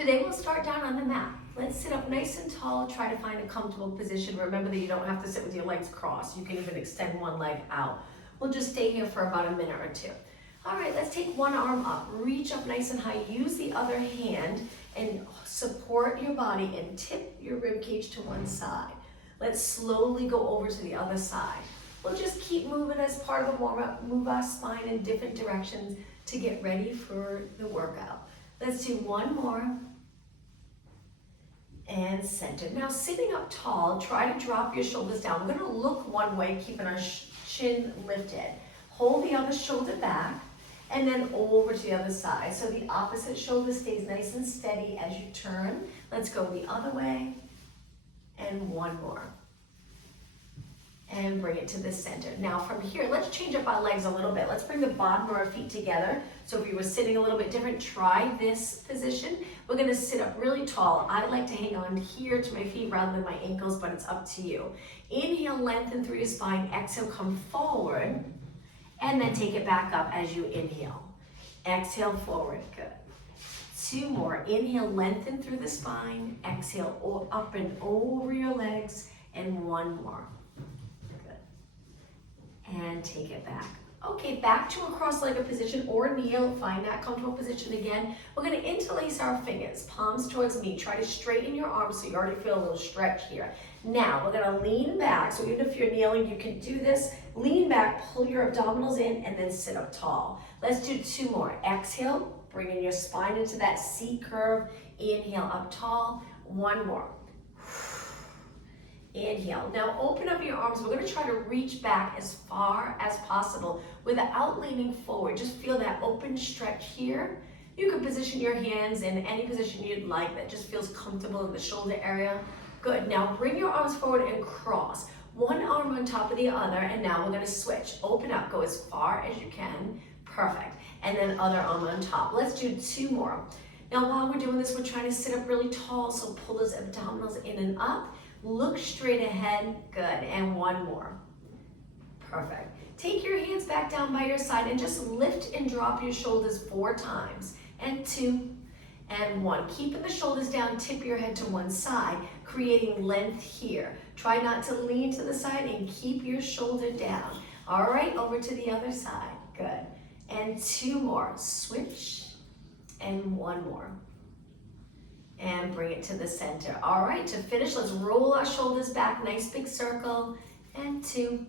Today we'll start down on the mat. Let's sit up nice and tall, try to find a comfortable position. Remember that you don't have to sit with your legs crossed. You can even extend one leg out. We'll just stay here for about a minute or two. All right, let's take one arm up, reach up nice and high, use the other hand and support your body and tip your rib cage to one side. Let's slowly go over to the other side. We'll just keep moving as part of the warm-up, move our spine in different directions to get ready for the workout. Let's do one more. And center. Now sitting up tall, try to drop your shoulders down. We're gonna look one way, keeping our chin lifted. Hold the other shoulder back and then over to the other side. So the opposite shoulder stays nice and steady as you turn. Let's go the other way and one more. And bring it to the center. Now from here, let's change up our legs a little bit. Let's bring the bottom of our feet together. So if you were sitting a little bit different, try this position. We're gonna sit up really tall. I like to hang on here to my feet rather than my ankles, but it's up to you. Inhale, lengthen through your spine. Exhale, come forward. And then take it back up as you inhale. Exhale, forward, good. Two more. Inhale, lengthen through the spine. Exhale, up and over your legs. And one more. And take it back. Okay, back to a cross-legged position or kneel. Find that comfortable position again. We're gonna interlace our fingers, palms towards me. Try to straighten your arms so you already feel a little stretch here. Now, we're gonna lean back. So even if you're kneeling, you can do this. Lean back, pull your abdominals in, and then sit up tall. Let's do two more. Exhale, bringing your spine into that C curve. Inhale, up tall. One more. Inhale. Now open up your arms. We're going to try to reach back as far as possible without leaning forward. Just feel that open stretch here. You can position your hands in any position you'd like that just feels comfortable in the shoulder area. Good. Now bring your arms forward and cross. One arm on top of the other, and now we're going to switch. Open up. Go as far as you can. Perfect. And then other arm on top. Let's do two more. Now while we're doing this, we're trying to sit up really tall, so pull those abdominals in and up. Look straight ahead, good, and one more. Perfect. Take your hands back down by your side and just lift and drop your shoulders 4 times. And 2, and 1. Keeping the shoulders down, tip your head to one side, creating length here. Try not to lean to the side and keep your shoulder down. All right, over to the other side, good. And 2 more, switch, and 1 more. And bring it to the center. All right, to finish, let's roll our shoulders back, nice big circle, and 2,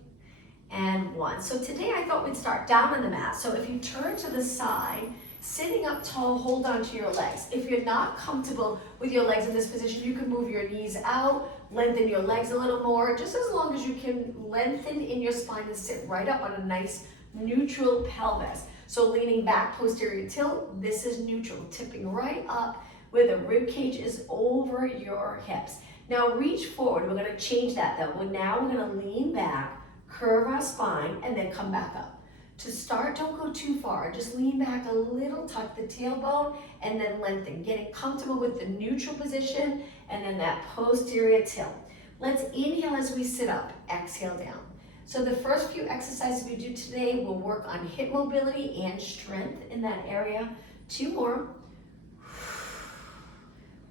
and 1. So today I thought we'd start down on the mat. So if you turn to the side, sitting up tall, hold on to your legs. If you're not comfortable with your legs in this position, you can move your knees out, lengthen your legs a little more, just as long as you can lengthen in your spine and sit right up on a nice neutral pelvis. So leaning back, posterior tilt, this is neutral, tipping right up, where the rib cage is over your hips. Now reach forward. We're gonna change that though. Now we're gonna lean back, curve our spine, and then come back up. To start, don't go too far. Just lean back a little, tuck the tailbone, and then lengthen. Get it comfortable with the neutral position, and then that posterior tilt. Let's inhale as we sit up, exhale down. So the first few exercises we do today will work on hip mobility and strength in that area. 2 more.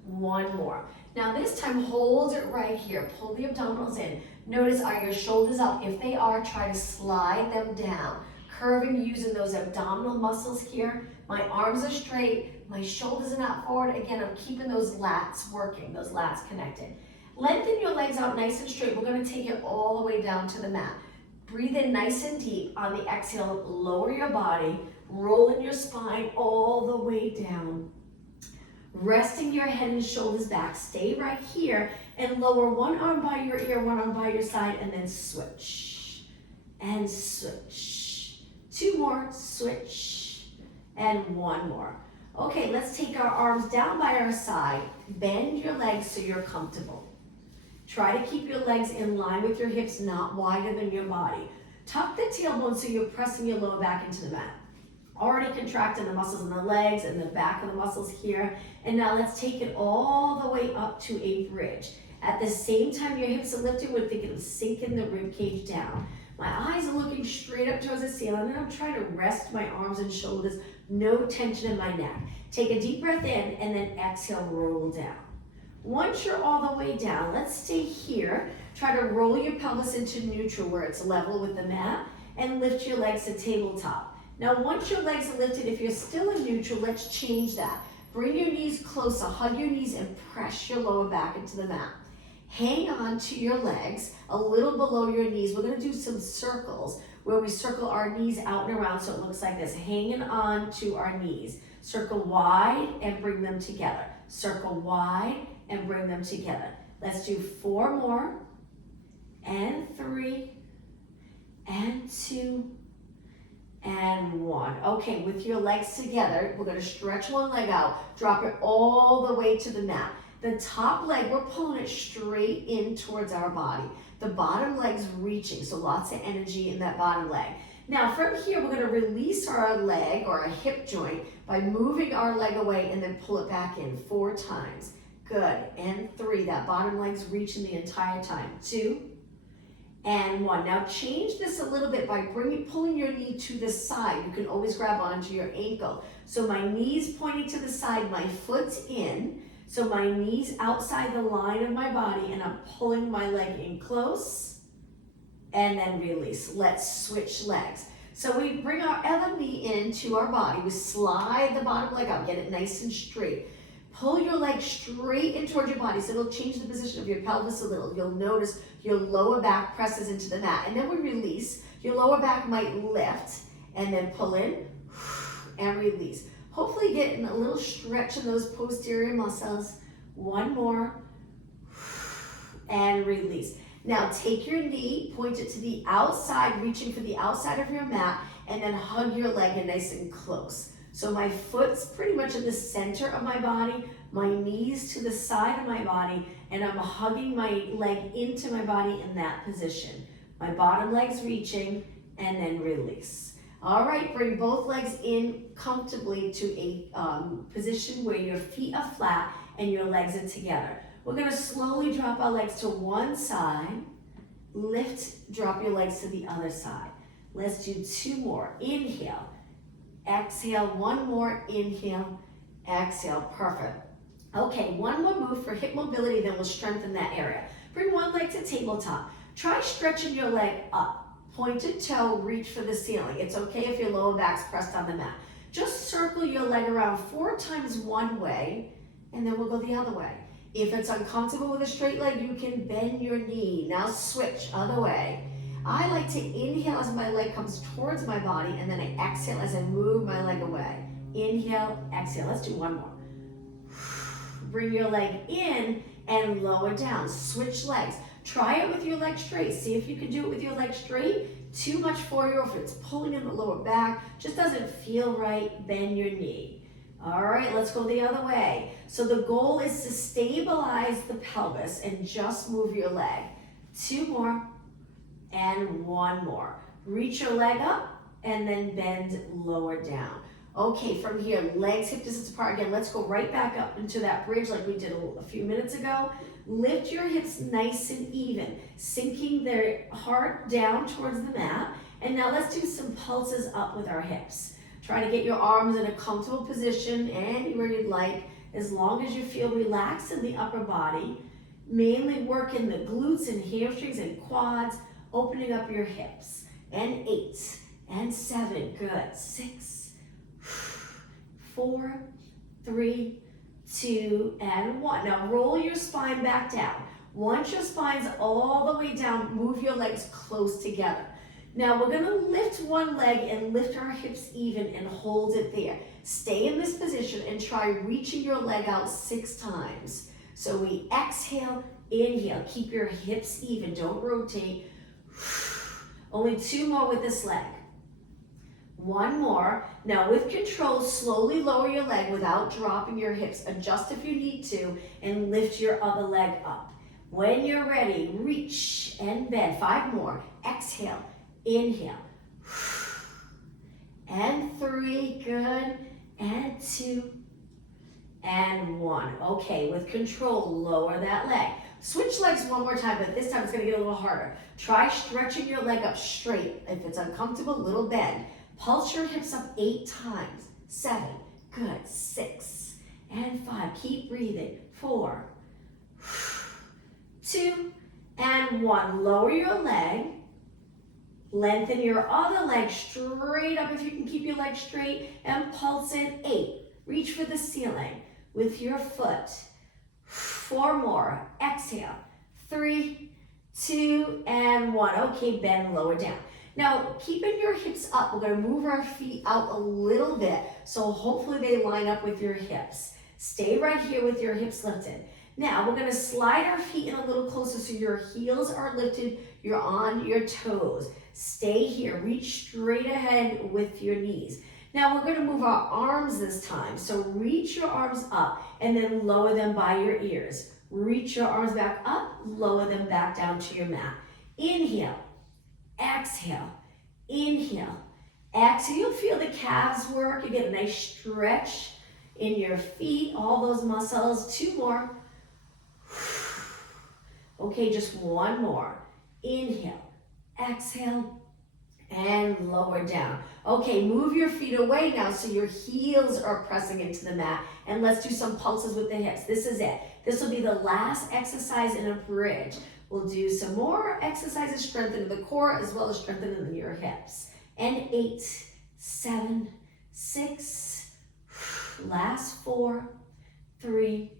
1 more. Now this time, hold it right here. Pull the abdominals in. Notice, are your shoulders up? If they are, try to slide them down. Curving using those abdominal muscles here. My arms are straight. My shoulders are not forward. Again, I'm keeping those lats working, those lats connected. Lengthen your legs out nice and straight. We're going to take it all the way down to the mat. Breathe in nice and deep. On the exhale, lower your body. Roll in your spine all the way down. Resting your head and shoulders back. Stay right here and lower one arm by your ear, one arm by your side, and then switch and switch. 2 more, switch, and 1 more. Okay, let's take our arms down by our side. Bend your legs so you're comfortable. Try to keep your legs in line with your hips, not wider than your body. Tuck the tailbone so you're pressing your lower back into the mat. Already contracting the muscles in the legs and the back of the muscles here. And now let's take it all the way up to a bridge. At the same time your hips are lifted, we're thinking of sinking the rib cage down. My eyes are looking straight up towards the ceiling, and I'm trying to rest my arms and shoulders No tension in my neck. Take a deep breath in and then exhale, roll down. Once you're all the way down, let's stay here. Try to roll your pelvis into neutral where it's level with the mat and lift your legs to tabletop. Now, once your legs are lifted, if you're still in neutral, let's change that. Bring your knees closer, hug your knees and press your lower back into the mat. Hang on to your legs a little below your knees. We're gonna do some circles where we circle our knees out and around so it looks like this, hanging on to our knees. Circle wide and bring them together. Circle wide and bring them together. Let's do 4 more, and 3, and 2, and 1. Okay, with your legs together, we're gonna stretch one leg out, drop it all the way to the mat. The top leg, we're pulling it straight in towards our body. The bottom leg's reaching, so lots of energy in that bottom leg. Now from here, we're gonna release our leg or our hip joint by moving our leg away and then pull it back in 4 times. Good, and 3, that bottom leg's reaching the entire time. 2, and 1. Now change this a little bit by pulling your knee to the side. You can always grab onto your ankle. So my knee's pointing to the side, my foot's in, so my knee's outside the line of my body and I'm pulling my leg in close and then release. Let's switch legs. So we bring our other knee into our body. We slide the bottom leg out, get it nice and straight. Pull your leg straight in towards your body so it'll change the position of your pelvis a little. You'll notice your lower back presses into the mat and then we release. Your lower back might lift and then pull in and release. Hopefully getting a little stretch in those posterior muscles. 1 more and release. Now take your knee, point it to the outside, reaching for the outside of your mat and then hug your leg in nice and close. So my foot's pretty much in the center of my body, my knees to the side of my body, and I'm hugging my leg into my body in that position. My bottom leg's reaching, and then release. All right, bring both legs in comfortably to a position where your feet are flat and your legs are together. We're gonna slowly drop our legs to one side, lift, drop your legs to the other side. Let's do 2 more. Inhale. Exhale, 1 more, inhale, exhale, perfect. Okay, 1 more move for hip mobility, then we'll strengthen that area. Bring one leg to tabletop. Try stretching your leg up. Pointed toe, reach for the ceiling. It's okay if your lower back's pressed on the mat. Just circle your leg around 4 times one way, and then we'll go the other way. If it's uncomfortable with a straight leg, you can bend your knee. Now switch, other way. I like to inhale as my leg comes towards my body and then I exhale as I move my leg away. Inhale, exhale. Let's do 1 more. Bring your leg in and lower down. Switch legs. Try it with your leg straight. See if you can do it with your leg straight. Too much for you, or if it's pulling in the lower back, just doesn't feel right, bend your knee. All right, let's go the other way. So the goal is to stabilize the pelvis and just move your leg. 2 more. And 1 more. Reach your leg up and then bend lower down. Okay, from here, legs hip distance apart again. Let's go right back up into that bridge like we did a few minutes ago. Lift your hips nice and even, sinking their heart down towards the mat. And now let's do some pulses up with our hips. Try to get your arms in a comfortable position anywhere you'd like, as long as you feel relaxed in the upper body. Mainly working the glutes and hamstrings and quads, opening up your hips. And 8 and 7, good. 6, 4, 3, 2, and 1. Now roll your spine back down. Once your spine's all the way down, move your legs close together. Now we're gonna lift one leg and lift our hips even and hold it there. Stay in this position and try reaching your leg out 6 times. So we exhale, inhale, keep your hips even, don't rotate. Only 2 more with this leg. 1 more. Now with control, slowly lower your leg without dropping your hips. Adjust if you need to and lift your other leg up. When you're ready, reach and bend. 5 more. Exhale, inhale. And 3, good. And 2, and 1. Okay, with control, lower that leg. Switch legs 1 more time, but this time it's gonna get a little harder. Try stretching your leg up straight. If it's uncomfortable, little bend. Pulse your hips up 8 times. 7, good, 6, and 5. Keep breathing. 4, 2, and 1. Lower your leg. Lengthen your other leg straight up if you can keep your leg straight, and pulse in. 8. Reach for the ceiling with your foot. 4 more. Exhale. 3, 2, and 1. Okay, bend, lower down. Now, keeping your hips up, we're going to move our feet out a little bit, so hopefully they line up with your hips. Stay right here with your hips lifted. Now, we're going to slide our feet in a little closer so your heels are lifted, you're on your toes. Stay here, reach straight ahead with your knees. Now, we're going to move our arms this time, so reach your arms up and then lower them by your ears. Reach your arms back up, lower them back down to your mat. Inhale. Exhale, inhale, exhale. You'll feel the calves work. You get a nice stretch in your feet, all those muscles. 2 more. Okay, just 1 more. Inhale, exhale, and lower down. Okay, move your feet away now so your heels are pressing into the mat. And let's do some pulses with the hips. This is it. This will be the last exercise in a bridge. We'll do some more exercises, strengthening the core as well as strengthening your hips. And 8, 7, 6, last 4, 3,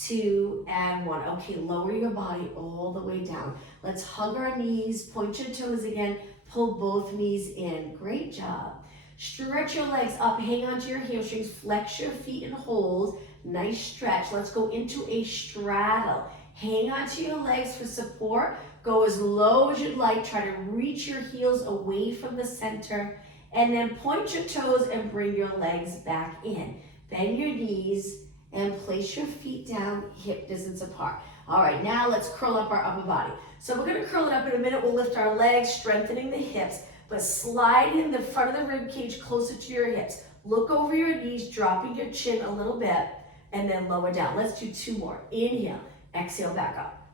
2, and 1. Okay, lower your body all the way down. Let's hug our knees, point your toes again, pull both knees in. Great job. Stretch your legs up, hang onto your hamstrings, flex your feet and hold. Nice stretch. Let's go into a straddle. Hang onto your legs for support. Go as low as you'd like. Try to reach your heels away from the center. And then point your toes and bring your legs back in. Bend your knees and place your feet down hip distance apart. All right, now let's curl up our upper body. So we're going to curl it up in a minute. We'll lift our legs, strengthening the hips, but slide in the front of the rib cage closer to your hips. Look over your knees, dropping your chin a little bit, and then lower down. Let's do 2 more. Inhale. Exhale, back up.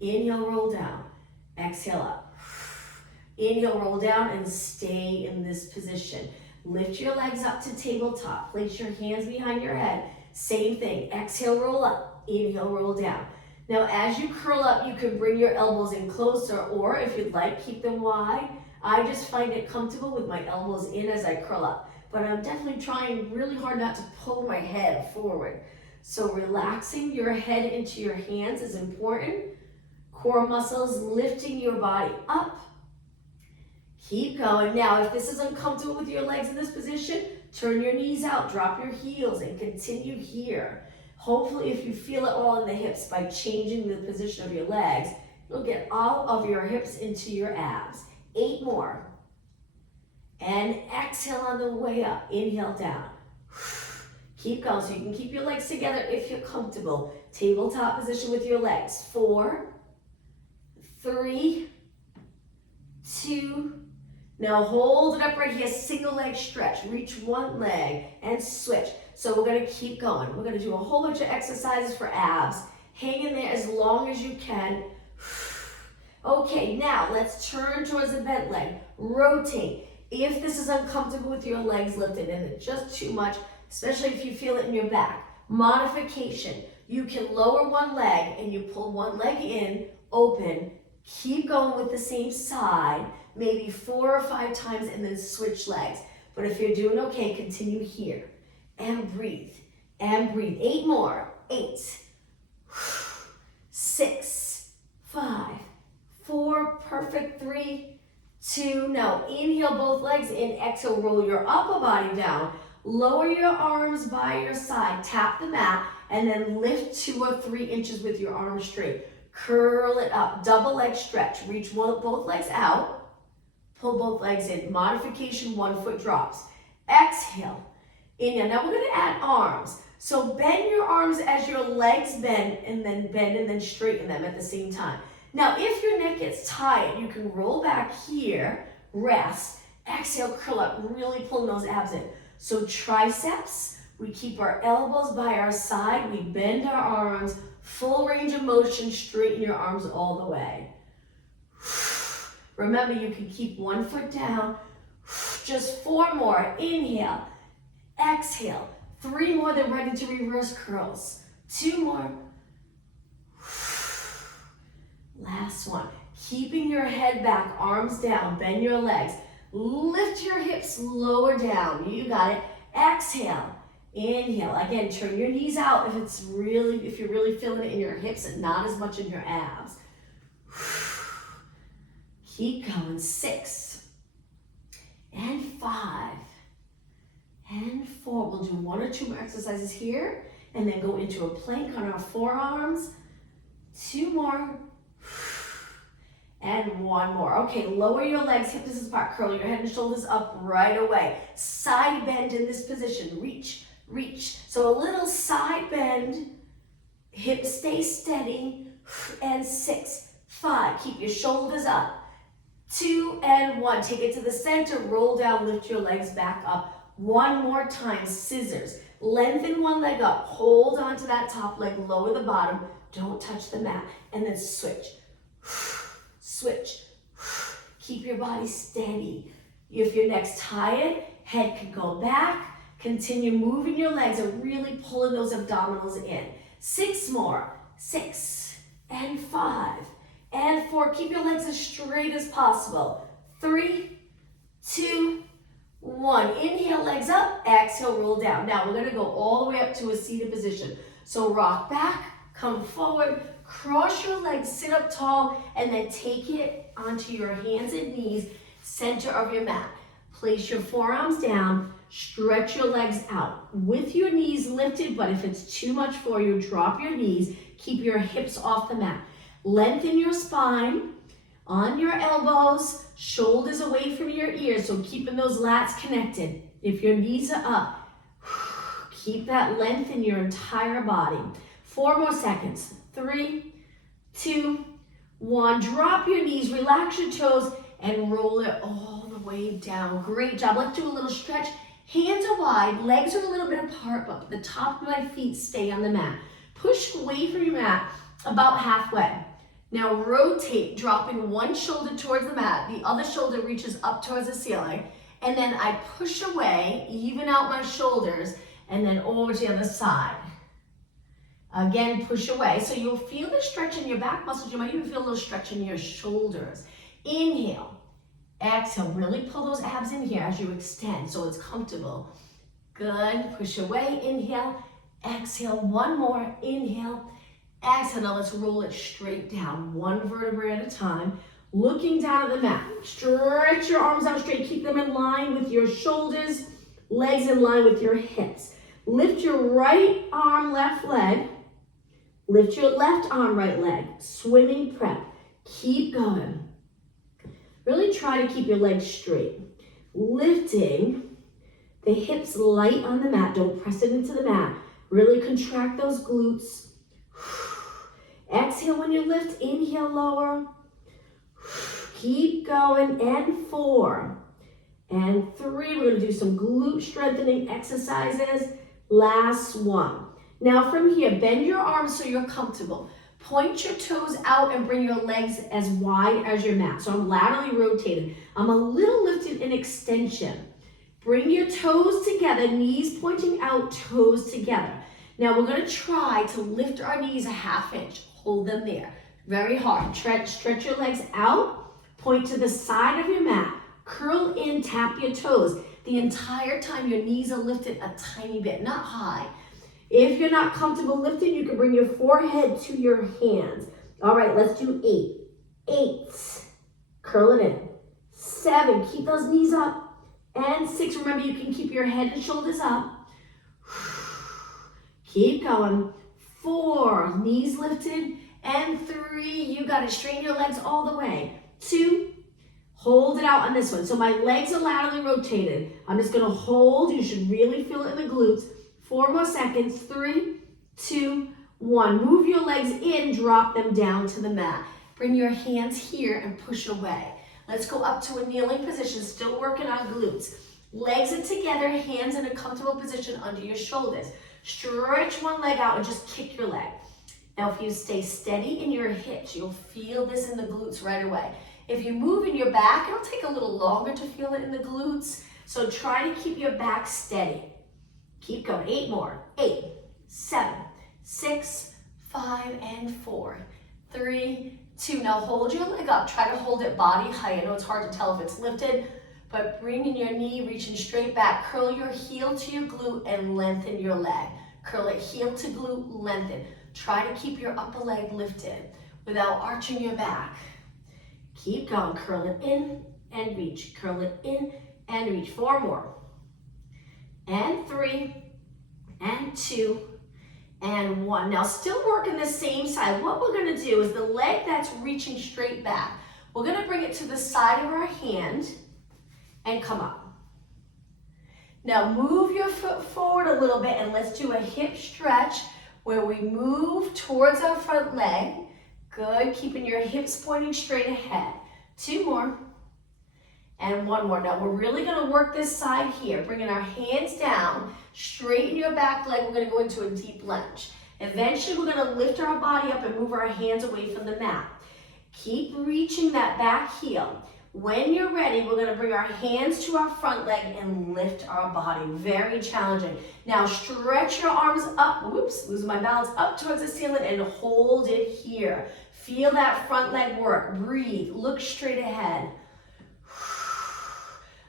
Inhale, roll down. Exhale, up. Inhale, roll down, and stay in this position. Lift your legs up to tabletop. Place your hands behind your head. Same thing. Exhale, roll up. Inhale, roll down. Now, as you curl up, you can bring your elbows in closer, or if you'd like, keep them wide. I just find it comfortable with my elbows in as I curl up. But I'm definitely trying really hard not to pull my head forward. So relaxing your head into your hands is important. Core muscles lifting your body up. Keep going. Now, if this is uncomfortable with your legs in this position, turn your knees out, drop your heels, and continue here. Hopefully, if you feel it all in the hips by changing the position of your legs, you'll get all of your hips into your abs. 8 more. And exhale on the way up. Inhale down. Keep going so you can keep your legs together if you're comfortable. Tabletop position with your legs. 4, 3, 2. Now hold it up right here. Single leg stretch. Reach one leg and switch. So we're going to keep going. We're going to do a whole bunch of exercises for abs. Hang in there as long as you can. Okay, now let's turn towards the bent leg. Rotate. If this is uncomfortable with your legs lifted and it's just too much, especially if you feel it in your back. Modification. You can lower one leg and you pull one leg in, open, keep going with the same side, maybe 4 or 5 times and then switch legs. But if you're doing okay, continue here. And breathe. And breathe. 8 more. 8. 6. 5. 4. Perfect. 3. 2. Now inhale both legs in. Exhale, roll your upper body down. Lower your arms by your side, tap the mat, and then lift 2 or 3 inches with your arms straight. Curl it up, double leg stretch. Reach both legs out, pull both legs in. Modification, 1 foot drops. Exhale, inhale. Now we're gonna add arms. So bend your arms as your legs bend and then straighten them at the same time. Now if your neck gets tight, you can roll back here, rest, exhale, curl up, really pulling those abs in. So triceps, we keep our elbows by our side, we bend our arms, full range of motion, straighten your arms all the way. Remember, you can keep 1 foot down, just 4 more. Inhale, Exhale. 3 more, then ready to reverse curls. 2 more. Last one. Keeping your head back, arms down, bend your legs. Lift your hips lower down. You got it. Exhale. Inhale. Again, turn your knees out if you're really feeling it in your hips and not as much in your abs. Keep going. 6 and 5 and 4. We'll do 1 or 2 more exercises here and then go into a plank on our forearms. 2 more. And 1 more. Okay, lower your legs, hip distance apart, curl your head and shoulders up right away. Side bend in this position, reach, reach. So a little side bend, hips stay steady, and 6, 5, keep your shoulders up. 2 and 1, take it to the center, roll down, lift your legs back up. 1 more time, scissors. Lengthen one leg up, hold onto that top leg, lower the bottom, don't touch the mat, and then switch. Switch. Keep your body steady. If your neck's tired, head can go back. Continue moving your legs and really pulling those abdominals in. 6 more. 6 and 5 and 4. Keep your legs as straight as possible. 3, 2, 1. Inhale, legs up. Exhale, roll down. Now we're going to go all the way up to a seated position. So rock back, come forward. Cross your legs, sit up tall, and then take it onto your hands and knees, center of your mat. Place your forearms down, stretch your legs out with your knees lifted, but if it's too much for you, drop your knees, keep your hips off the mat. Lengthen your spine on your elbows, shoulders away from your ears, so keeping those lats connected. If your knees are up, keep that length in your entire body. 4 more seconds. 3, 2, 1. Drop your knees, relax your toes, and roll it all the way down. Great job. Let's do a little stretch. Hands are wide, legs are a little bit apart, but the top of my feet stay on the mat. Push away from your mat about halfway. Now rotate, dropping one shoulder towards the mat, the other shoulder reaches up towards the ceiling, and then I push away, even out my shoulders, and then over to the other side. Again, push away. So you'll feel the stretch in your back muscles. You might even feel a little stretch in your shoulders. Inhale. Exhale. Really pull those abs in here as you extend so it's comfortable. Good. Push away. Inhale. Exhale. 1 more. Inhale. Exhale. Now let's roll it straight down. 1 vertebrae at a time. Looking down at the mat. Stretch your arms out straight. Keep them in line with your shoulders. Legs in line with your hips. Lift your right arm, left leg. Lift your left arm, right leg. Swimming prep. Keep going. Really try to keep your legs straight. Lifting the hips light on the mat. Don't press it into the mat. Really contract those glutes. Exhale when you lift. Inhale, lower. Keep going. And 4. And 3. We're going to do some glute strengthening exercises. Last one. Now from here, bend your arms so you're comfortable. Point your toes out and bring your legs as wide as your mat. So I'm laterally rotated. I'm a little lifted in extension. Bring your toes together, knees pointing out, toes together. Now we're going to try to lift our knees a ½ inch. Hold them there. Very hard. Stretch your legs out. Point to the side of your mat. Curl in, tap your toes. The entire time your knees are lifted a tiny bit, not high. If you're not comfortable lifting, you can bring your forehead to your hands. All right, let's do 8. 8. Curl it in. 7. Keep those knees up. And 6. Remember, you can keep your head and shoulders up. Keep going. 4. Knees lifted. And 3. You got to straighten your legs all the way. 2. Hold it out on this one. So my legs are laterally rotated. I'm just going to hold. You should really feel it in the glutes. 4 more seconds. 3, 2, 1. Move your legs in, drop them down to the mat. Bring your hands here and push away. Let's go up to a kneeling position, still working on glutes. Legs are together, hands in a comfortable position under your shoulders. Stretch one leg out and just kick your leg. Now if you stay steady in your hips, you'll feel this in the glutes right away. If you move in your back, it'll take a little longer to feel it in the glutes. So try to keep your back steady. Keep going, 8 more. 8, 7, 6, 5, and 4, 3, 2. Now hold your leg up. Try to hold it body height. I know it's hard to tell if it's lifted, but bringing your knee, reaching straight back. Curl your heel to your glute and lengthen your leg. Curl it heel to glute, lengthen. Try to keep your upper leg lifted without arching your back. Keep going. Curl it in and reach. Curl it in and reach. 4 more. And 3, and 2, and 1. Now still working the same side. What we're gonna do is the leg that's reaching straight back, we're gonna bring it to the side of our hand and come up. Now move your foot forward a little bit and let's do a hip stretch where we move towards our front leg. Good, keeping your hips pointing straight ahead. 2 more. And 1 more. Now we're really gonna work this side here, bringing our hands down, straighten your back leg. We're gonna go into a deep lunge. Eventually we're gonna lift our body up and move our hands away from the mat. Keep reaching that back heel. When you're ready, we're gonna bring our hands to our front leg and lift our body. Very challenging. Now stretch your arms up, whoops, losing my balance, up towards the ceiling and hold it here. Feel that front leg work. Breathe, look straight ahead.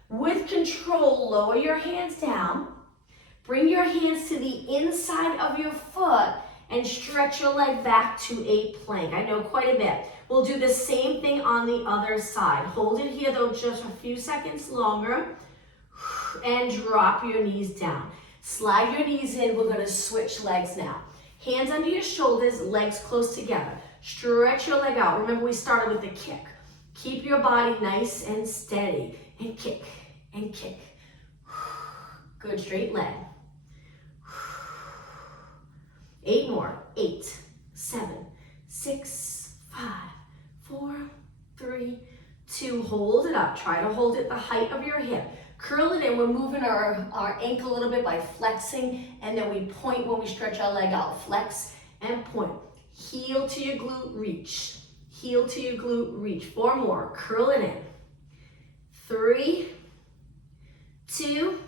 With control, lower your hands down. Bring your hands to the inside of your foot and stretch your leg back to a plank. I know quite a bit. We'll do the same thing on the other side. Hold it here though just a few seconds longer and drop your knees down. Slide your knees in. We're gonna switch legs now. Hands under your shoulders, legs close together. Stretch your leg out. Remember we started with the kick. Keep your body nice and steady and kick and kick. Good, straight leg. 8 more. 8, 7, 6, 5, 4, 3, 2. Hold it up. Try to hold it the height of your hip. Curl it in. We're moving our ankle a little bit by flexing, and then we point when we stretch our leg out. Flex and point. Heel to your glute, reach. Heel to your glute, reach. 4 more. Curl it in. 3, 2,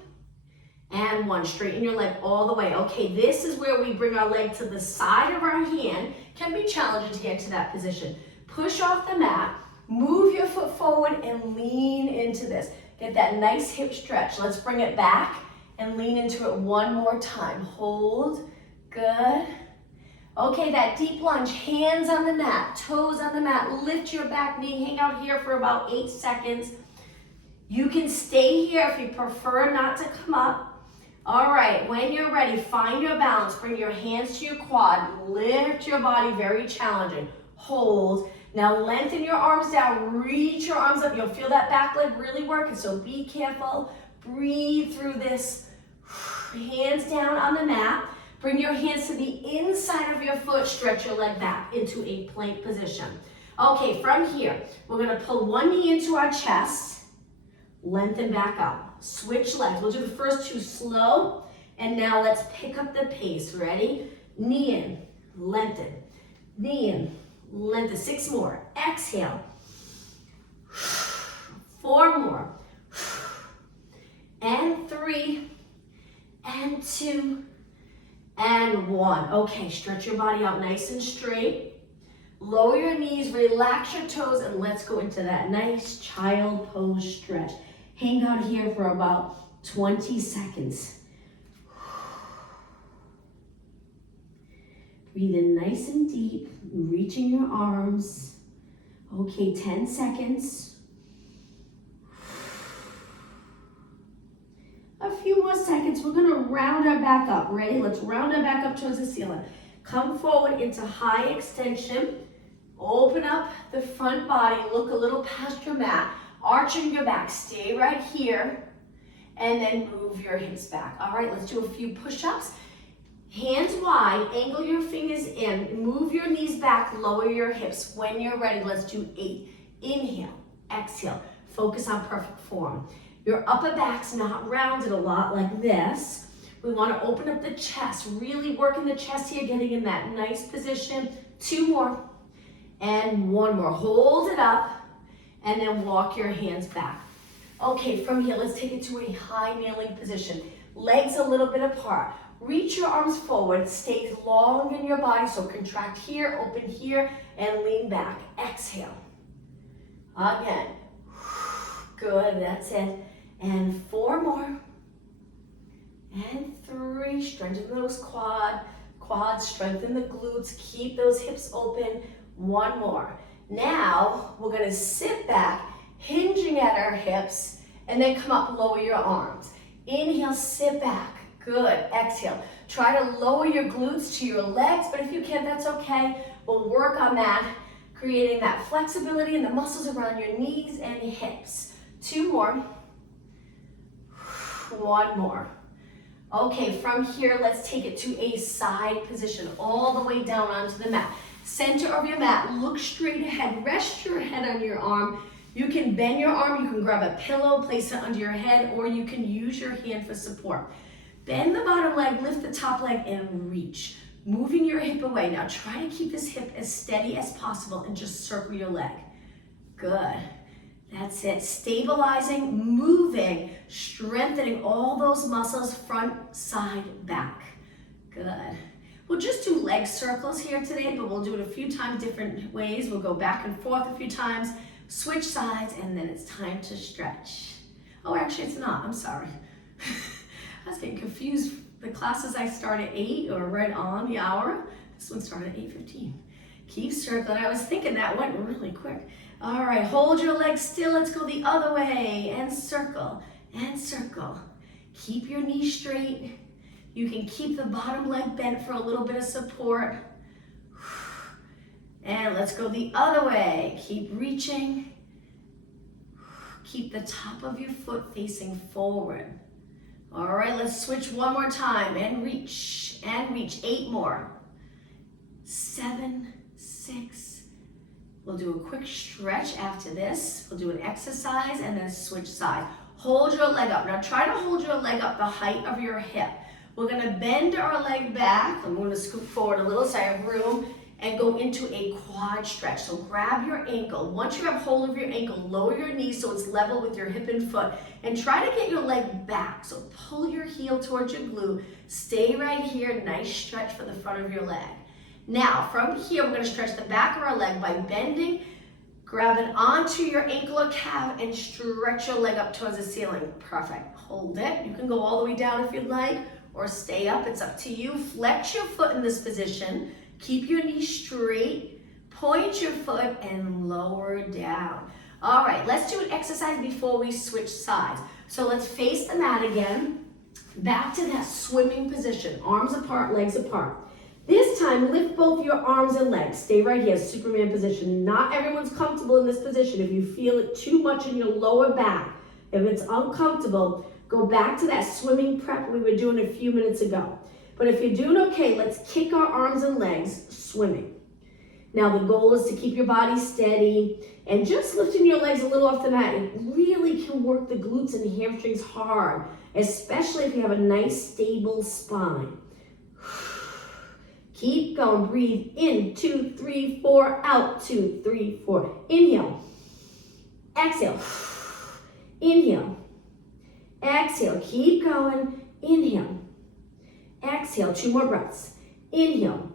and 1. Straighten your leg all the way. Okay, this is where we bring our leg to the side of our hand. Can be challenging to get to that position. Push off the mat, move your foot forward and lean into this. Get that nice hip stretch. Let's bring it back and lean into it 1 more time. Hold, good. Okay, that deep lunge, hands on the mat, toes on the mat. Lift your back knee, hang out here for about 8 seconds. You can stay here if you prefer not to come up. All right, when you're ready, find your balance. Bring your hands to your quad. Lift your body, very challenging. Hold. Now lengthen your arms down. Reach your arms up. You'll feel that back leg really working, so be careful. Breathe through this. Hands down on the mat. Bring your hands to the inside of your foot. Stretch your leg back into a plank position. Okay, from here, we're gonna pull one knee into our chest. Lengthen back up. Switch legs. We'll do the first 2 slow. And now let's pick up the pace. Ready? Knee in, lengthen. Knee in, lengthen. 6 more. Exhale. 4 more. And 3. And 2. And 1. Okay, stretch your body out nice and straight. Lower your knees, relax your toes, and let's go into that nice child pose stretch. Hang out here for about 20 seconds. Breathe in nice and deep, reaching your arms. Okay, 10 seconds. A few more seconds. We're gonna round our back up. Ready? Let's round our back up towards the ceiling. Come forward into high extension. Open up the front body. Look a little past your mat. Arching your back. Stay right here. And then move your hips back. All right, let's do a few push-ups. Hands wide. Angle your fingers in. Move your knees back. Lower your hips. When you're ready, let's do 8. Inhale. Exhale. Focus on perfect form. Your upper back's not rounded a lot like this. We want to open up the chest. Really working the chest here, getting in that nice position. 2 more. And 1 more. Hold it up. And then walk your hands back. Okay, from here, let's take it to a high kneeling position. Legs a little bit apart. Reach your arms forward, stay long in your body, so contract here, open here, and lean back. Exhale. Again. Good, that's it. And 4 more. And 3, strengthen those quads, strengthen the glutes, keep those hips open. 1 more. Now, we're gonna sit back, hinging at our hips, and then come up, lower your arms. Inhale, sit back. Good, exhale. Try to lower your glutes to your legs, but if you can't, that's okay. We'll work on that, creating that flexibility in the muscles around your knees and hips. 2 more. 1 more. Okay, from here, let's take it to a side position, all the way down onto the mat. Center of your mat, look straight ahead, rest your head on your arm. You can bend your arm, you can grab a pillow, place it under your head, or you can use your hand for support. Bend the bottom leg, lift the top leg, and reach. Moving your hip away. Now try to keep this hip as steady as possible and just circle your leg. Good. That's it. Stabilizing, moving, strengthening all those muscles, front, side, back. Good. We'll just do leg circles here today, but we'll do it a few times different ways. We'll go back and forth a few times, switch sides, and then it's time to stretch. Oh, actually it's not. I'm sorry. I was getting confused. The classes I start at 8 or right on the hour. This one started at 8:15. Keep circling. I was thinking that went really quick. All right, hold your legs still. Let's go the other way and circle and circle. Keep your knees straight. You can keep the bottom leg bent for a little bit of support. And let's go the other way. Keep reaching. Keep the top of your foot facing forward. All right, let's switch one more time and reach and reach. 8 more. 7, 6. We'll do a quick stretch after this. We'll do an exercise and then switch sides. Hold your leg up. Now try to hold your leg up the height of your hip. We're gonna bend our leg back. I'm gonna scoot forward a little so I have room and go into a quad stretch. So grab your ankle. Once you have hold of your ankle, lower your knees so it's level with your hip and foot. And try to get your leg back. So pull your heel towards your glute. Stay right here. Nice stretch for the front of your leg. Now, from here, we're gonna stretch the back of our leg by bending, grabbing onto your ankle or calf, and stretch your leg up towards the ceiling. Perfect. Hold it. You can go all the way down if you'd like, or stay up. It's up to you. Flex your foot in this position. Keep your knees straight. Point your foot and lower down. All right, let's do an exercise before we switch sides. So let's face the mat again. Back to that swimming position. Arms apart, legs apart. This time, lift both your arms and legs. Stay right here, Superman position. Not everyone's comfortable in this position. If you feel it too much in your lower back, if it's uncomfortable, go back to that swimming prep we were doing a few minutes ago. But if you're doing okay, let's kick our arms and legs swimming. Now the goal is to keep your body steady and just lifting your legs a little off the mat. It really can work the glutes and hamstrings hard, especially if you have a nice stable spine. Keep going, breathe in, 2, 3, 4, out, 2, 3, 4. Inhale, exhale, inhale, exhale, keep going, inhale, exhale, 2 more breaths, inhale,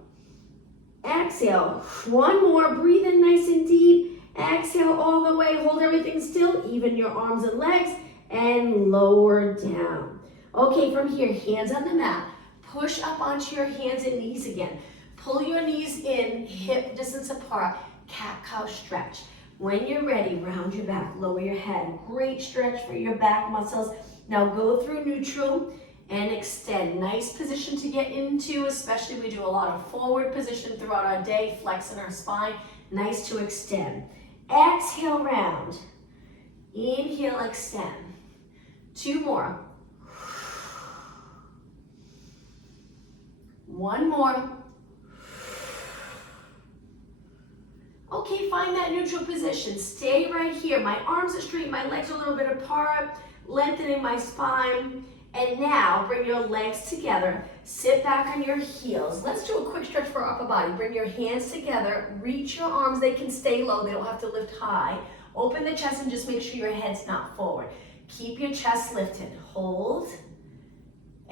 exhale, 1 more, breathe in nice and deep, exhale all the way, hold everything still, even your arms and legs, and lower down. Okay, from here, hands on the mat. Push up onto your hands and knees again. Pull your knees in, hip distance apart, cat-cow stretch. When you're ready, round your back, lower your head. Great stretch for your back muscles. Now go through neutral and extend. Nice position to get into, especially we do a lot of forward position throughout our day, flexing our spine. Nice to extend. Exhale, round. Inhale, extend. 2 more. 1 more. Okay, find that neutral position. Stay right here. My arms are straight, my legs are a little bit apart, lengthening my spine. And now bring your legs together. Sit back on your heels. Let's do a quick stretch for our upper body. Bring your hands together. Reach your arms. They can stay low. They don't have to lift high. Open the chest and just make sure your head's not forward. Keep your chest lifted. Hold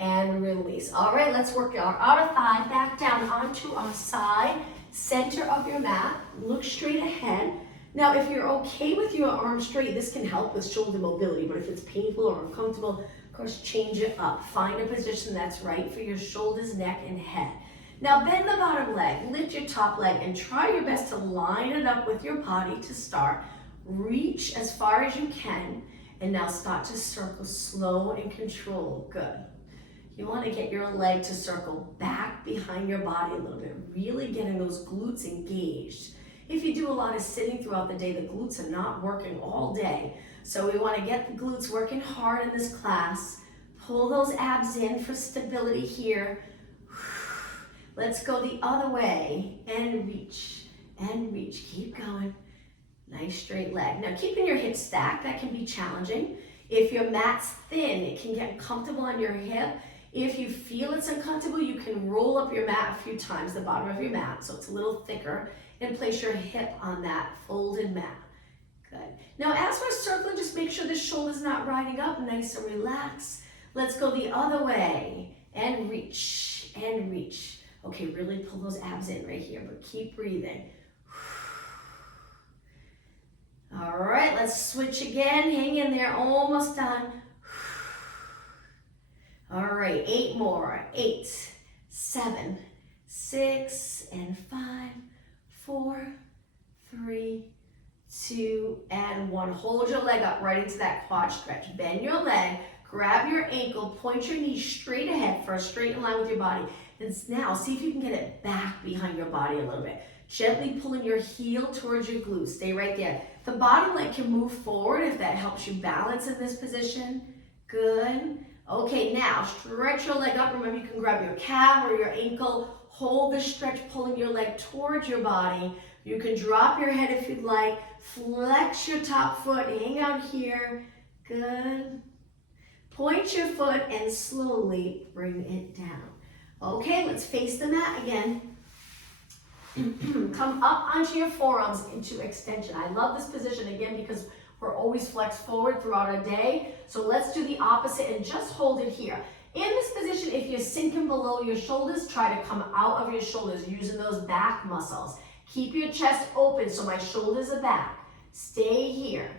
and release. All right, let's work our outer thigh back down onto our side, center of your mat. Look straight ahead. Now, if you're okay with your arms straight, this can help with shoulder mobility, but if it's painful or uncomfortable, of course, change it up. Find a position that's right for your shoulders, neck, and head. Now, bend the bottom leg, lift your top leg, and try your best to line it up with your body to start. Reach as far as you can, and now start to circle slow and controlled. Good. You want to get your leg to circle back behind your body a little bit, really getting those glutes engaged. If you do a lot of sitting throughout the day, the glutes are not working all day. So we want to get the glutes working hard in this class. Pull those abs in for stability here. Let's go the other way and reach and reach. Keep going. Nice straight leg. Now keeping your hips stacked, that can be challenging. If your mat's thin, it can get comfortable on your hip. If you feel it's uncomfortable, you can roll up your mat a few times, the bottom of your mat, so it's a little thicker, and place your hip on that folded mat. Good. Now as we're circling, just make sure the shoulder's not riding up, nice and relaxed. Let's go the other way and reach and reach. Okay, really pull those abs in right here, but keep breathing. All right, let's switch again. Hang in there, almost done. All right, 8 more. 8, 7, 6, and 5, 4, 3, 2, and 1. Hold your leg up right into that quad stretch. Bend your leg, grab your ankle, point your knee straight ahead for a straight line with your body. And now see if you can get it back behind your body a little bit. Gently pulling your heel towards your glutes. Stay right there. The bottom leg can move forward if that helps you balance in this position. Good. Okay, now stretch your leg up. Remember, you can grab your calf or your ankle. Hold the stretch, pulling your leg towards your body. You can drop your head if you'd like. Flex your top foot. Hang out here. Good. Point your foot and slowly bring it down. Okay, let's face the mat again. Come up onto your forearms into extension. I love this position again because we're always flexed forward throughout our day. So let's do the opposite and just hold it here. In this position, if you're sinking below your shoulders, try to come out of your shoulders using those back muscles. Keep your chest open so my shoulders are back. Stay here.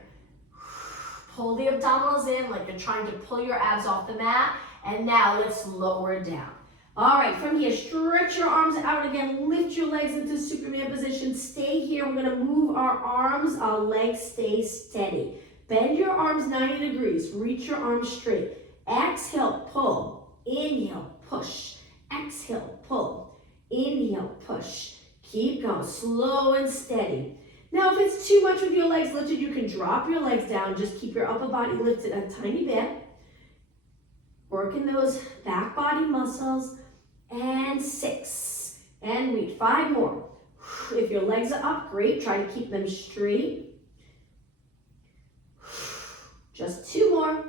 Pull the abdominals in like you're trying to pull your abs off the mat. And now let's lower down. All right, from here, stretch your arms out again. Lift your legs into Superman position. Stay here. We're going to move our arms. Our legs stay steady. Bend your arms 90 degrees. Reach your arms straight. Exhale, pull. Inhale, push. Exhale, pull. Inhale, push. Keep going, slow and steady. Now, if it's too much with your legs lifted, you can drop your legs down. Just keep your upper body lifted a tiny bit. Working those back body muscles. And 6. And reach. 5 more. If your legs are up, great. Try to keep them straight. Just 2 more.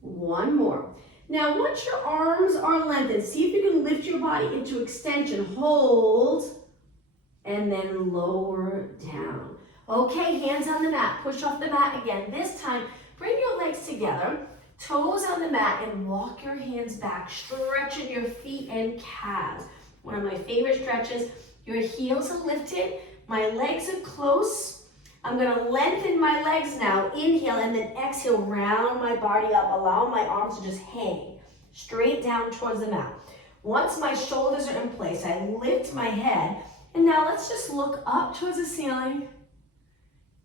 1 more. Now, once your arms are lengthened, see if you can lift your body into extension. Hold. And then lower down. Okay, hands on the mat. Push off the mat again. This time, bring your legs together. Toes on the mat and walk your hands back, stretching your feet and calves. One of my favorite stretches. Your heels are lifted. My legs are close. I'm going to lengthen my legs now. Inhale and then exhale, round my body up. Allow my arms to just hang straight down towards the mat. Once my shoulders are in place, I lift my head. And now let's just look up towards the ceiling.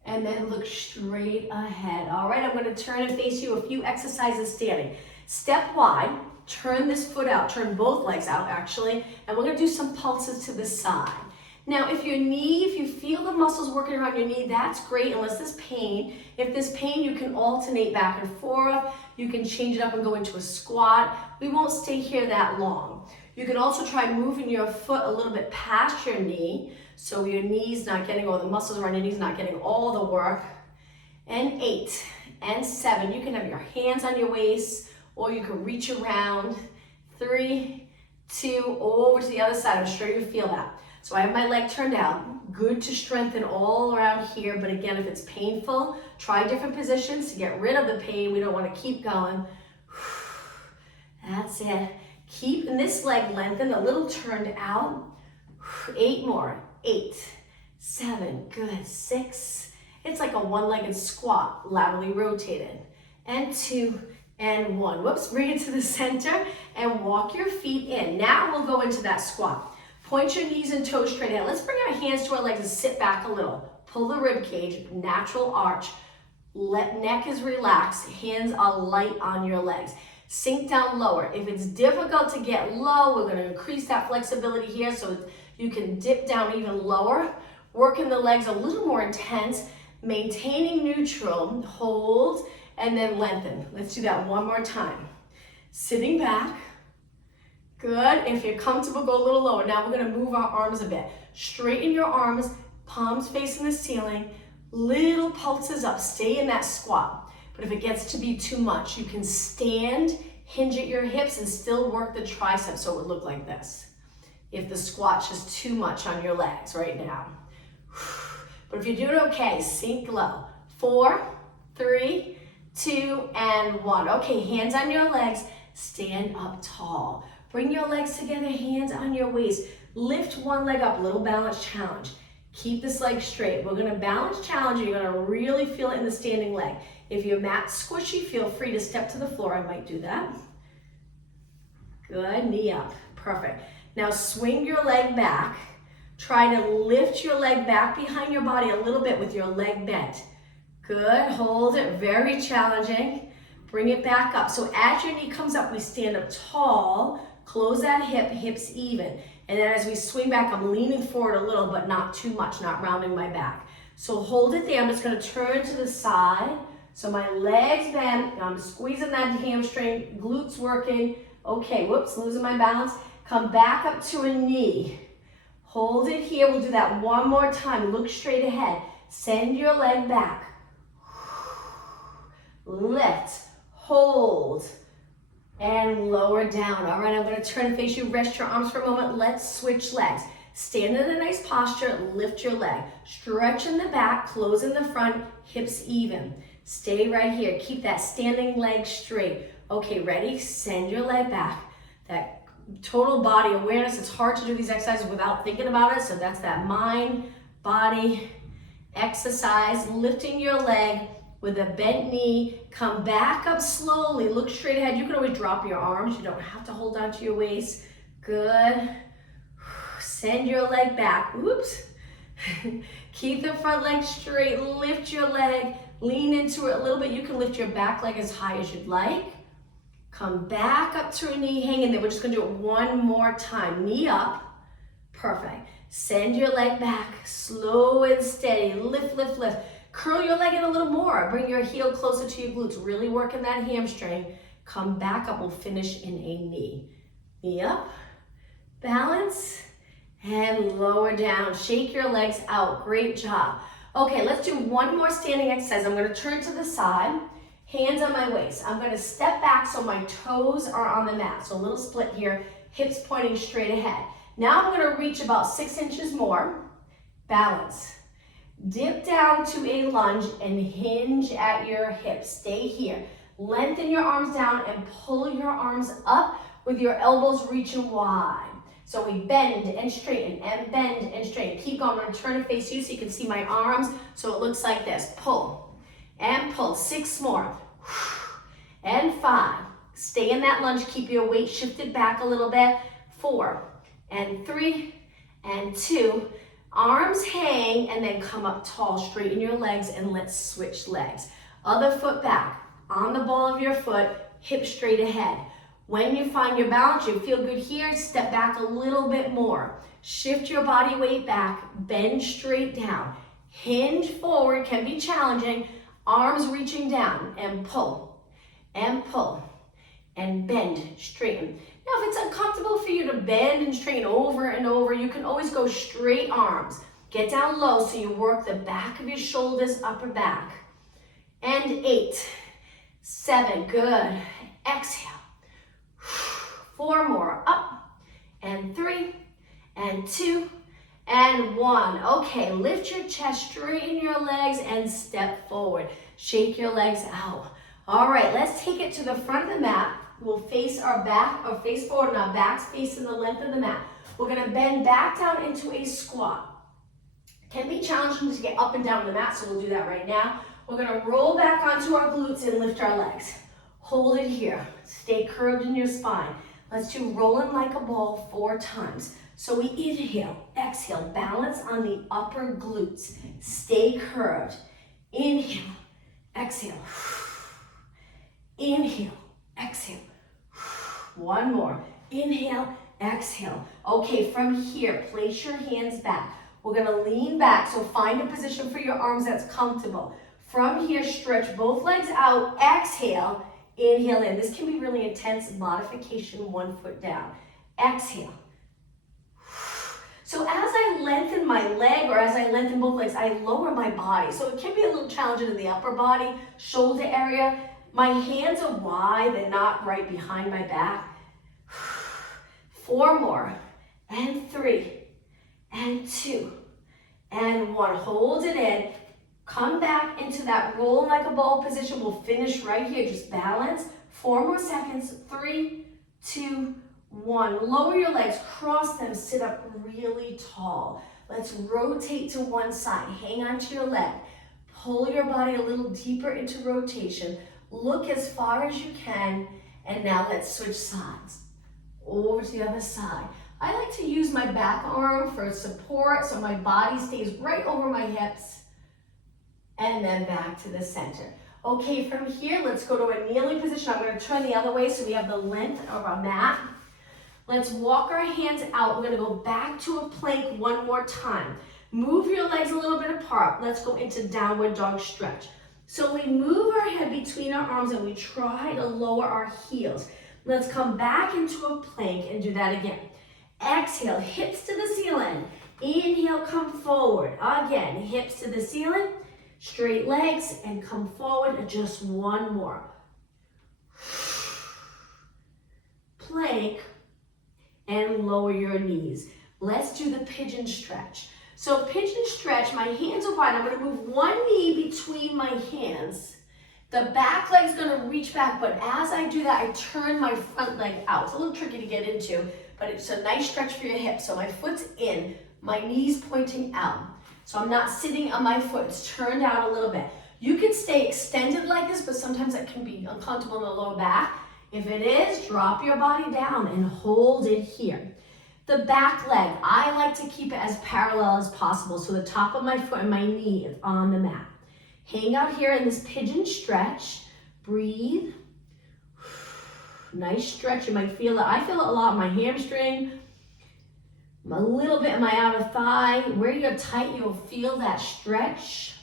And then look straight ahead. All right, I'm going to turn and face you a few exercises standing. Step wide, turn this foot out, turn both legs out actually, and we're going to do some pulses to the side. Now, if you feel the muscles working around your knee, that's great, unless there's pain. If there's pain, you can alternate back and forth. You can change it up and go into a squat. We won't stay here that long. You can also try moving your foot a little bit past your knee, so your knee's not getting, or the muscles around your knees not getting all the work. And 8 and 7, you can have your hands on your waist, or you can reach around. 3, 2, over to the other side. I'm sure you feel that. So I have my leg turned out. Good to strengthen all around here, but again, if it's painful, try different positions to get rid of the pain. We don't want to keep going. That's it. Keep this leg lengthened, a little turned out. 8 more. 8, 7, good. 6. It's like a one-legged squat, laterally rotated. And 2, and 1. Whoops, bring it to the center and walk your feet in. Now we'll go into that squat. Point your knees and toes straight ahead. Let's bring our hands to our legs and sit back a little. Pull the rib cage, natural arch. Neck is relaxed, hands are light on your legs. Sink down lower. If it's difficult to get low, we're gonna increase that flexibility here so you can dip down even lower. Working the legs a little more intense, maintaining neutral, hold, and then lengthen. Let's do that one more time. Sitting back, good. If you're comfortable, go a little lower. Now we're gonna move our arms a bit. Straighten your arms, palms facing the ceiling, little pulses up, stay in that squat. But if it gets to be too much, you can stand, hinge at your hips, and still work the triceps so it would look like this. If the squat's just too much on your legs right now. But if you're doing okay, sink low. 4, 3, 2, and 1. Okay, hands on your legs, stand up tall. Bring your legs together, hands on your waist. Lift one leg up, little balance challenge. Keep this leg straight. We're gonna balance challenge, you're gonna really feel it in the standing leg. If your mat's squishy, feel free to step to the floor. I might do that. Good, knee up, perfect. Now swing your leg back. Try to lift your leg back behind your body a little bit with your leg bent. Good, hold it, very challenging. Bring it back up. So as your knee comes up, we stand up tall, close that hip, hips even. And then as we swing back, I'm leaning forward a little, but not too much, not rounding my back. So hold it there. I'm just gonna turn to the side. So my legs bent, I'm squeezing that hamstring, glutes working. Okay, whoops, losing my balance. Come back up to a knee. Hold it here, we'll do that one more time. Look straight ahead. Send your leg back. Lift, hold, and lower down. All right, I'm gonna turn and face you. Rest your arms for a moment. Let's switch legs. Stand in a nice posture, lift your leg. Stretch in the back, close in the front, hips even. Stay right here. Keep that standing leg straight. Okay, ready? Send your leg back. That total body awareness. It's hard to do these exercises without thinking about it. So that's that mind, body exercise. Lifting your leg with a bent knee. Come back up slowly. Look straight ahead. You can always drop your arms. You don't have to hold on to your waist. Good. Send your leg back. Oops. Keep the front leg straight. Lift your leg. Lean into it a little bit. You can lift your back leg as high as you'd like. Come back up to a knee, hang in there. We're just gonna do it one more time. Knee up, perfect. Send your leg back, slow and steady. Lift, lift, lift. Curl your leg in a little more. Bring your heel closer to your glutes. Really working that hamstring. Come back up, we'll finish in a knee. Knee up, balance, and lower down. Shake your legs out, great job. Okay, let's do one more standing exercise. I'm gonna turn to the side. Hands on my waist. I'm gonna step back so my toes are on the mat. So a little split here, hips pointing straight ahead. Now I'm gonna reach about 6 inches more. Balance. Dip down to a lunge and hinge at your hips. Stay here. Lengthen your arms down and pull your arms up with your elbows reaching wide. So we bend and straighten and bend and straighten. Keep going. I'm gonna turn and face you so you can see my arms. So it looks like this. Pull and pull. 6 more. And 5. Stay in that lunge. Keep your weight shifted back a little bit. 4 and 3 and 2. Arms hang and then come up tall. Straighten your legs and let's switch legs. Other foot back. On the ball of your foot. Hip straight ahead. When you find your balance, you feel good here, step back a little bit more. Shift your body weight back. Bend straight down. Hinge forward, can be challenging. Arms reaching down and pull and bend, straighten. Now if it's uncomfortable for you to bend and straighten over and over, you can always go straight arms. Get down low so you work the back of your shoulders, upper back. And 8, 7, good. Exhale. 4 more, up. And 3, and 2, and 1. Okay, lift your chest, straighten your legs, and step forward. Shake your legs out. All right, let's take it to the front of the mat. We'll face our back or face forward and our backs facing the length of the mat. We're gonna bend back down into a squat. Can be challenging to get up and down the mat, so we'll do that right now. We're gonna roll back onto our glutes and lift our legs. Hold it here. Stay curved in your spine. Let's do rolling like a ball 4 times. So we inhale, exhale, balance on the upper glutes. Stay curved. Inhale, exhale. Inhale, exhale. One more. Inhale, exhale. Okay, from here, place your hands back. We're gonna lean back, so find a position for your arms that's comfortable. From here, stretch both legs out. Exhale, inhale in. This can be really intense modification, 1 foot down. Exhale. So as I lengthen my leg or as I lengthen both legs, I lower my body. So it can be a little challenging in the upper body, shoulder area. My hands are wide, they're not right behind my back. 4 more, and 3, and 2, and 1. Hold it in. Come back into that roll like a ball position. We'll finish right here. Just balance. 4 more seconds. 3, 2, 1. Lower your legs, cross them, sit up really tall. Let's rotate to one side. Hang on to your leg. Pull your body a little deeper into rotation. Look as far as you can. And now let's switch sides. Over to the other side. I like to use my back arm for support so my body stays right over my hips. And then back to the center. Okay, from here, let's go to a kneeling position. I'm going to turn the other way so we have the length of our mat. Let's walk our hands out. We're going to go back to a plank 1 more time. Move your legs a little bit apart. Let's go into downward dog stretch. So we move our head between our arms and we try to lower our heels. Let's come back into a plank and do that again. Exhale, hips to the ceiling. Inhale, come forward. Again, hips to the ceiling. Straight legs and come forward and just 1 more. Plank and lower your knees. Let's do the pigeon stretch. So pigeon stretch, my hands are wide. I'm gonna move one knee between my hands. The back leg's gonna reach back, but as I do that, I turn my front leg out. It's a little tricky to get into, but it's a nice stretch for your hips. So my foot's in, my knee's pointing out. So I'm not sitting on my foot, it's turned out a little bit. You can stay extended like this, but sometimes that can be uncomfortable in the lower back. If it is, drop your body down and hold it here. The back leg, I like to keep it as parallel as possible, so the top of my foot and my knee is on the mat. Hang out here in this pigeon stretch. Breathe. Nice stretch. You might feel it. I feel it a lot in my hamstring, a little bit in my outer thigh. Where you're tight, you'll feel that stretch.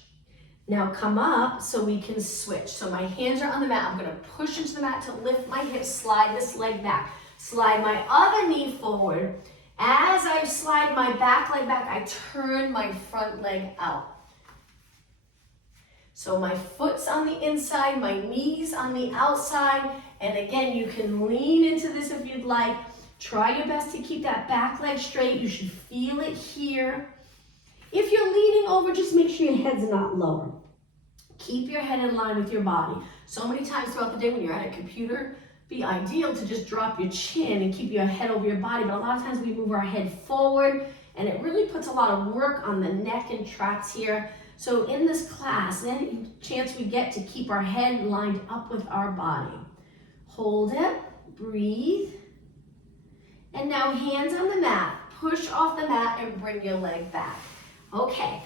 Now come up so we can switch. So my hands are on the mat. I'm going to push into the mat to lift my hips, slide this leg back. Slide my other knee forward. As I slide my back leg back, I turn my front leg out. So my foot's on the inside, my knees on the outside. And again, you can lean into this if you'd like. Try your best to keep that back leg straight. You should feel it here. If you're leaning over, just make sure your head's not lower. Keep your head in line with your body. So many times throughout the day when you're at a computer, be ideal to just drop your chin and keep your head over your body, but a lot of times we move our head forward and it really puts a lot of work on the neck and traps here. So in this class, any chance we get to keep our head lined up with our body. Hold it, breathe, and now hands on the mat. Push off the mat and bring your leg back. Okay.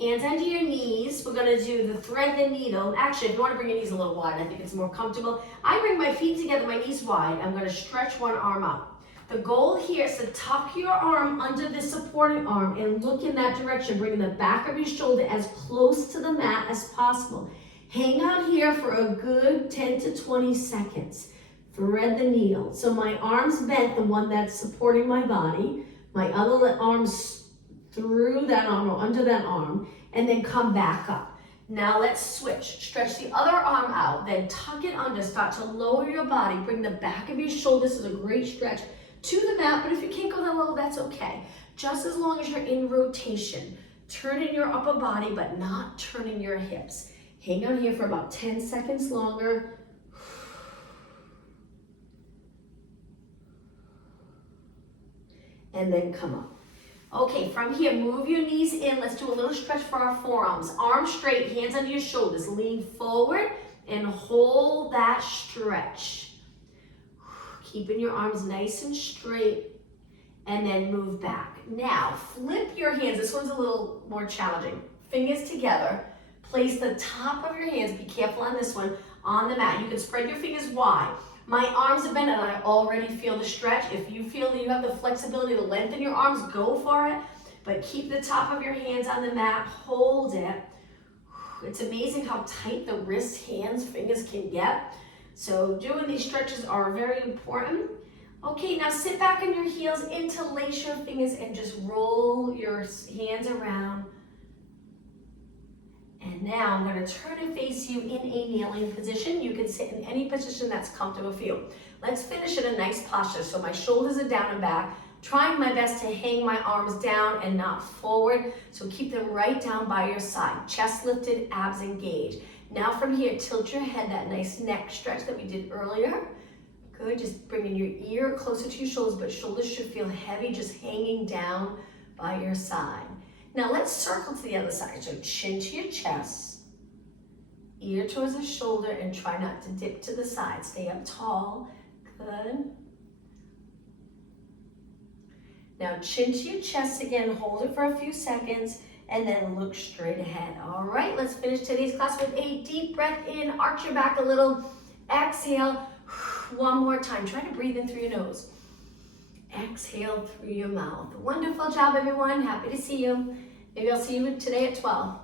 Hands under your knees. We're going to do the thread the needle. Actually, if you want to bring your knees a little wide, I think it's more comfortable. I bring my feet together, my knees wide. I'm going to stretch one arm out. The goal here is to tuck your arm under the supporting arm and look in that direction, bringing the back of your shoulder as close to the mat as possible. Hang out here for a good 10 to 20 seconds. Thread the needle. So my arm's bent, the one that's supporting my body. My other arm's through that arm or under that arm, and then come back up. Now let's switch. Stretch the other arm out, then tuck it under. Start to lower your body. Bring the back of your shoulders, this is a great stretch, to the mat, but if you can't go that low, that's okay. Just as long as you're in rotation. Turning your upper body, but not turning your hips. Hang on here for about 10 seconds longer. and then come up. Okay, from here, move your knees in. Let's do a little stretch for our forearms. Arms straight, hands under your shoulders. Lean forward and hold that stretch. Keeping your arms nice and straight, and then move back. Now, flip your hands. This one's a little more challenging. Fingers together. Place the top of your hands, be careful on this one, on the mat. You can spread your fingers wide. My arms are bent and I already feel the stretch. If you feel that you have the flexibility to lengthen your arms, go for it. But keep the top of your hands on the mat, hold it. It's amazing how tight the wrists, hands, fingers can get. So doing these stretches are very important. Okay, now sit back on your heels, interlace your fingers and just roll your hands around. And now I'm going to turn and face you in a kneeling position. You can sit in any position that's comfortable for you. Let's finish in a nice posture. So my shoulders are down and back, trying my best to hang my arms down and not forward. So keep them right down by your side. Chest lifted, abs engaged. Now from here, tilt your head, that nice neck stretch that we did earlier. Good, just bringing your ear closer to your shoulders, but shoulders should feel heavy, just hanging down by your side. Now let's circle to the other side. So chin to your chest, ear towards the shoulder, and try not to dip to the side. Stay up tall. Good. Now chin to your chest again, hold it for a few seconds, and then look straight ahead. All right, let's finish today's class with a deep breath in, arch your back a little, exhale. One more time, try to breathe in through your nose. Exhale through your mouth. Wonderful job, everyone. Happy to see you. Maybe I'll see you today at 12.